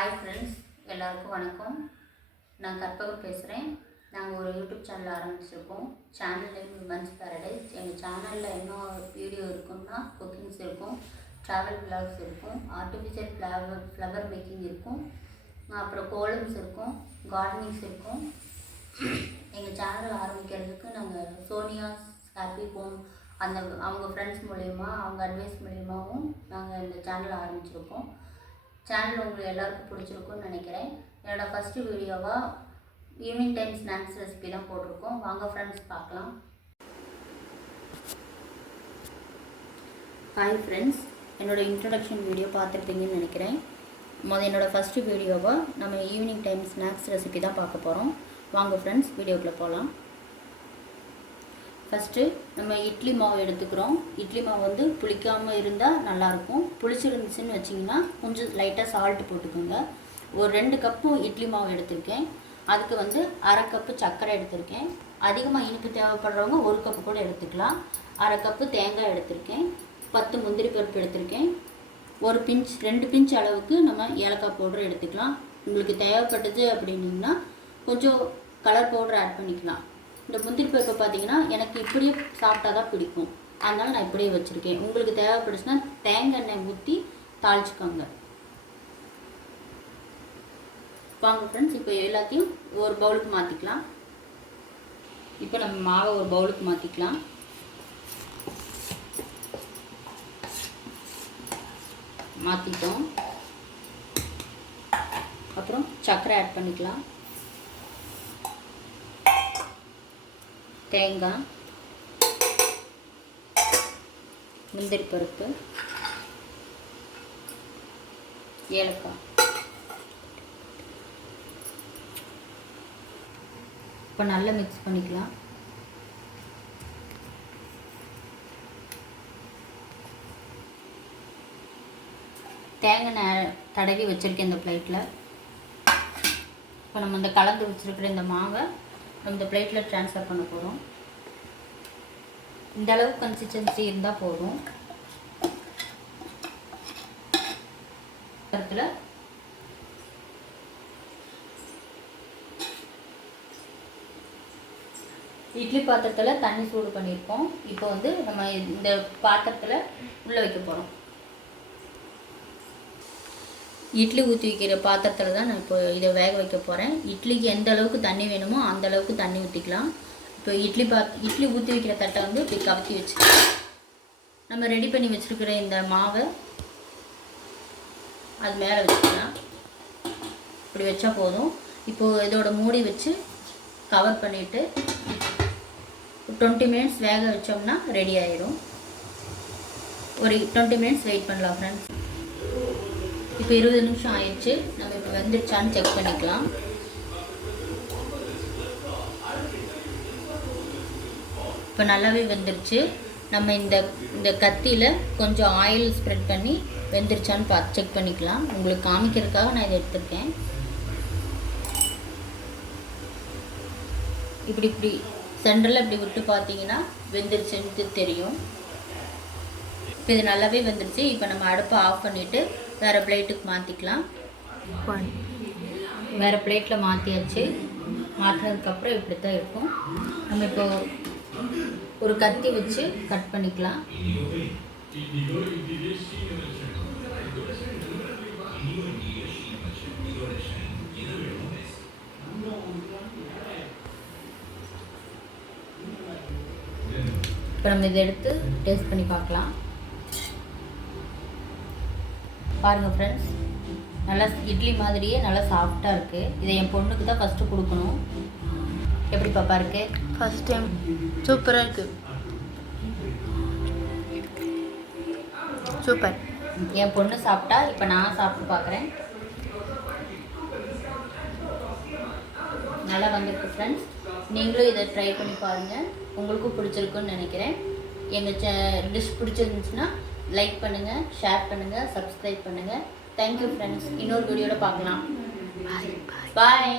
Hi friends, எல்லாருக்கும் வணக்கம். நான் கற்பகம் பேசுகிறேன். நாங்கள் ஒரு யூடியூப் சேனல் ஆரம்பிச்சிருக்கோம். Channel name women's paradise. எங்கள் சேனலில் என்ன வீடியோ இருக்குன்னா குக்கிங்ஸ் இருக்கும், ட்ராவல் விலாக்ஸ் இருக்கும், ஆர்டிஃபிஷியல் ஃப்ளவர் மேக்கிங் இருக்கும், அப்புறம் கோலம்ஸ் இருக்கும், கார்டனிங்ஸ் இருக்கும். எங்கள் சேனல் ஆரம்பிக்கிறதுக்கு நாங்கள் சோனியாஸ் ஹாப்பி ஹோம் அவங்க ஃப்ரெண்ட்ஸ் மூலயமா அவங்க அட்வைஸ் மூலயமாவும் நாங்கள் இந்த சேனல் ஆரம்பிச்சிருக்கோம். சேனல் உங்களுக்கு எல்லாருக்கும் பிடிச்சிருக்குன்னு நினைக்கிறேன். என்னோடய ஃபஸ்ட்டு வீடியோவாக ஈவினிங் டைம் ஸ்நாக்ஸ் ரெசிபி தான் போட்டிருக்கோம். வாங்க ஃப்ரெண்ட்ஸ் பார்க்கலாம். ஹாய் ஃப்ரெண்ட்ஸ், என்னோடய இன்ட்ரடக்ஷன் வீடியோ பார்த்துருப்பீங்கன்னு நினைக்கிறேன். என்னோடய ஃபஸ்ட்டு வீடியோவாக நம்ம ஈவினிங் டைம் ஸ்நாக்ஸ் ரெசிபி தான் பார்க்க போகிறோம். வாங்க ஃப்ரெண்ட்ஸ் வீடியோக்குள்ளே போகலாம். ஃபஸ்ட்டு நம்ம இட்லி மாவு எடுத்துக்கிறோம். இட்லி மாவு வந்து புளிக்காமல் இருந்தால் நல்லாயிருக்கும். புளிச்சிருந்துச்சுன்னு வச்சிங்கன்னா கொஞ்சம் லைட்டாக சால்ட்டு போட்டுக்கோங்க. ஒரு 2 கப்பு இட்லி மாவு எடுத்திருக்கேன். அதுக்கு வந்து 1/2 கப்பு சர்க்கரை எடுத்திருக்கேன். அதிகமாக இனிப்பு தேவைப்படுறவங்க 1 கப்பு கூட எடுத்துக்கலாம். 1/2 கப்பு தேங்காய் எடுத்திருக்கேன். 10 முந்திரி பருப்பு எடுத்திருக்கேன். 2 பிஞ்ச் அளவுக்கு நம்ம ஏலக்காய் பவுடர் எடுத்துக்கலாம். உங்களுக்கு தேவைப்பட்டது அப்படின்னிங்கன்னா கொஞ்சம் கலர் பவுடர் ஆட் பண்ணிக்கலாம். இந்த முந்திரி பருப்பை பார்த்தீங்கன்னா எனக்கு இப்படியே சாப்பிட்டா தான் பிடிக்கும், அதனால் நான் இப்படியே வச்சுருக்கேன். உங்களுக்கு தேவைப்படுச்சுன்னா தேங்காய் எண்ணெய் ஊற்றி தாளிச்சுக்கோங்க. வாங்க ஃப்ரெண்ட்ஸ், இப்போ எல்லாத்தையும் ஒரு பவுலுக்கு மாற்றிக்கலாம். இப்போ நம்ம மாவை ஒரு பவுலுக்கு மாற்றிக்கலாம். மாற்றிட்டோம். அப்புறம் சர்க்கரை ஆட் பண்ணிக்கலாம். தேங்காய், முந்திரி பருப்பு, ஏலக்காய். இப்போ நல்லா மிக்ஸ் பண்ணிக்கலாம். தேங்காய் தடவி வச்சுருக்கேன் இந்த பிளேட்டில். இப்போ நம்ம இந்த கலந்து வச்சுருக்கிற இந்த மாவை நம்ம இந்த பிளேட்டில் ட்ரான்ஸ்ஃபர் பண்ண போகிறோம். இந்த அளவு கன்சிஸ்டன்சி இருந்தால் போதும். இடத்துல இட்லி பாத்திரத்தில் தண்ணி சூடு பண்ணியிருக்கோம். இப்போ வந்து நம்ம இந்த பாத்திரத்தில் உள்ளே வைக்க போகிறோம். இட்லி ஊற்றி வைக்கிற பாத்திரத்தில் தான் நான் இப்போ இதை வேக வைக்க போகிறேன். இட்லிக்கு எந்த அளவுக்கு தண்ணி வேணுமோ அந்த அளவுக்கு தண்ணி ஊற்றிக்கலாம். இப்போ இட்லி ஊற்றி வைக்கிற தட்டை வந்து இப்படி கவுத்தி வச்சுக்கலாம். நம்ம ரெடி பண்ணி வச்சுருக்கிற இந்த மாவை அது மேலே வச்சுக்கலாம். இப்படி வச்சா போதும். இப்போது இதோட மூடி வச்சு கவர் பண்ணிவிட்டு 20 மினிட்ஸ் வேக வச்சோம்னா ரெடி ஆயிடும். ஒரு 20 மினிட்ஸ் வெயிட் பண்ணலாம் ஃப்ரெண்ட்ஸ். இப்போ 20 நிமிஷம் ஆயிடுச்சு. நம்ம இப்போ வெந்துடுச்சான்னு செக் பண்ணிக்கலாம். இப்போ நல்லாவே வெந்துடுச்சு. நம்ம இந்த கத்தியில் கொஞ்சம் ஆயில் ஸ்ப்ரெட் பண்ணி வெந்துருச்சான்னு பார்த்து செக் பண்ணிக்கலாம். உங்களுக்கு காமிக்கிறதுக்காக நான் இதை எடுத்துருக்கேன். இப்படி சென்டரில் இப்படி விட்டு பார்த்தீங்கன்னா வெந்துருச்சுன்னு தெரியும். இப்போ இது நல்லாவே வெந்துருச்சு. இப்போ நம்ம அடுப்பை ஆஃப் பண்ணிவிட்டு வேறு பிளேட்டுக்கு மாற்றிக்கலாம். வேறு பிளேட்டில் மாற்றியாச்சு. மாற்றினதுக்கப்புறம் இப்படி தான் இருக்கும். நம்ம இப்போ ஒரு கத்தி வச்சு கட் பண்ணிக்கலாம். இப்போ நம்ம இதை எடுத்து டேஸ்ட் பண்ணி பார்க்கலாம். பாருங்கள் ஃப்ரெண்ட்ஸ், நல்லா இட்லி மாதிரியே நல்லா சாஃப்டாக இருக்குது. இதை என் பொண்ணுக்கு தான் ஃபஸ்ட்டு கொடுக்கணும். எப்படி பாப்பா இருக்குது? ஃபஸ்ட் டைம் சூப்பராக இருக்குது. சூப்பர். என் பொண்ணு சாப்பிட்டா இப்போ நான் சாப்பிட்டு பார்க்குறேன். நல்லா வந்திருக்கு ஃப்ரெண்ட்ஸ். நீங்களும் இதை ட்ரை பண்ணி பாருங்கள். உங்களுக்கும் பிடிச்சிருக்குன்னு நினைக்கிறேன். எங்கள் டிஷ் பிடிச்சிருந்துச்சுன்னா லைக் பண்ணுங்கள், ஷேர் பண்ணுங்கள், சப்ஸ்கிரைப் பண்ணுங்கள். Thank you friends. இன்னொரு வீடியோவில் பார்க்கலாம். பாய்.